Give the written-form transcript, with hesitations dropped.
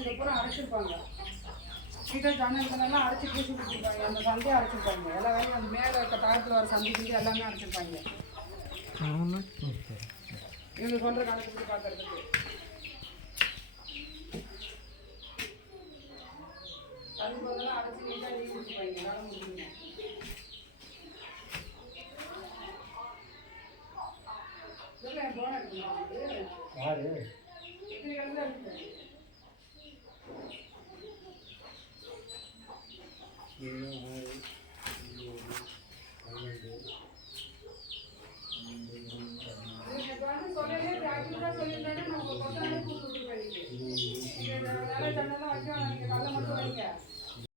இதை பூரா அரைச்சிருப்பாங்க. வீட்டை ஜன்னல்களெல்லாம் அரைச்சி பூசி கொடுத்துருப்பாங்க. அந்த சந்தையை அரைச்சிருப்பாங்க. எல்லா வேலையும் அந்த மேலே இருக்க தாயத்தில் வர சந்தை கிண்டி எல்லாமே அரைச்சிருப்பாங்க. இவங்க சொல்கிற கணக்கு பார்க்கறதுக்கு அது போதெல்லாம் அரைச்சி நீட்டாக நீ கொடுத்துருப்பாங்க. வேலை முடிஞ்சுங்க. போன யாரு எத்தனை கிழமை இருக்கு?